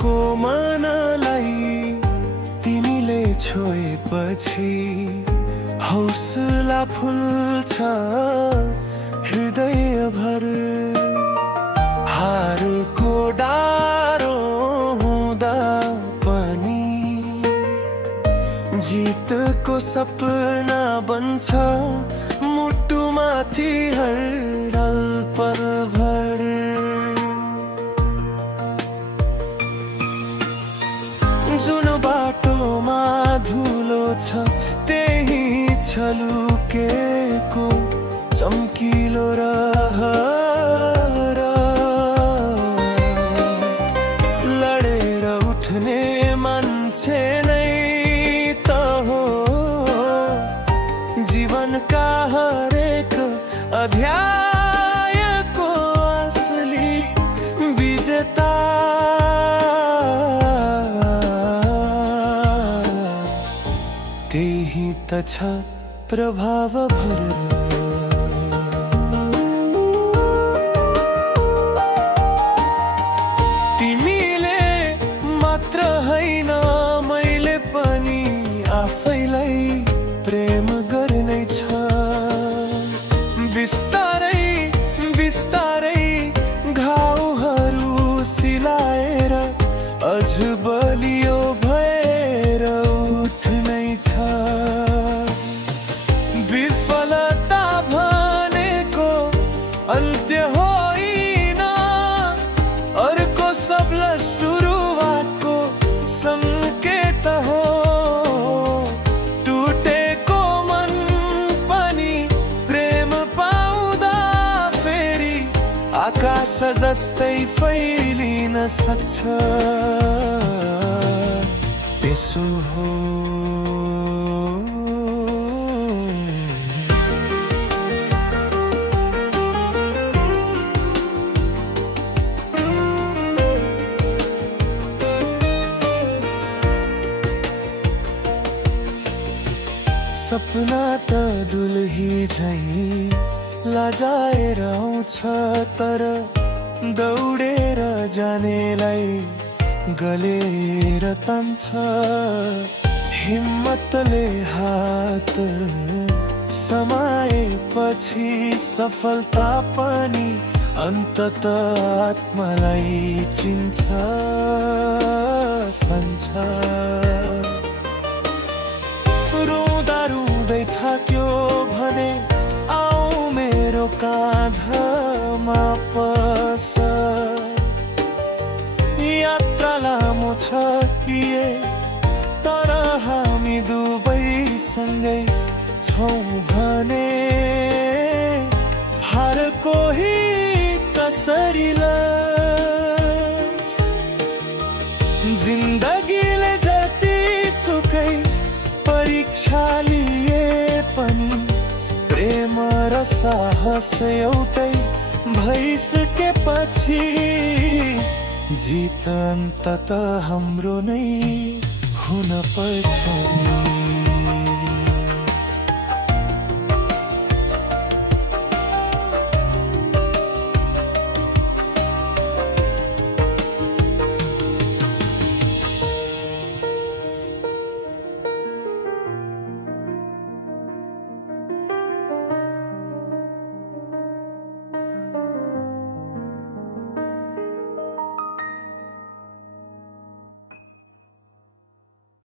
को मनलाई तिमीले छोएपछि हौसला फुल्छ हृदयभर। हारको डारो हुँदा पनि जितको सपना बन्छ मुटुमाथि हर पलभर। जुन बाटोमा धुलो छ त्यही छ लुकेको चम्किलो रहर। लडेर उठ्ने मान्छे नै त हो जीवनका हरेक अध्यायको असली विजेता। त्यही त छ प्रभाव भर। तिमीले मात्र हैन मैले पनि आफैलाई प्रेम गर्नै छ। बिस्तारै बिस्तारै घाउहरू सिलाएर अझ बलियो भएर उठ्नै छ। विफलता भनेको अन्त्य होइन अर्को सबला सुरुवातको संकेत हो। टुटेको मन पनि प्रेम पाउँदा फेरि आकाश जस्तै फैलिन सक्छ। त्यसो हो सपना त दुलही झैं लजाएर आउँछ तर दौडेर जानेलाई गलेर तान्छ। हिम्मतले हात समाएपछि सफलता पनि अन्ततः आत्मालाई चिन्छ सन्छ। रुँदा रुँदै थाक्यो भने आऊ मेरो काँधमा पस। यात्रा लामो छ तर हामी दुवैसँगै छौँ भने हार कोही कसरी लस। जिन्दगीले जति सुकै परीक्षा लिए पनि प्रेम र साहस एउटै भइसकेपछि जित अन्ततः हाम्रो नै हुन पर्छ।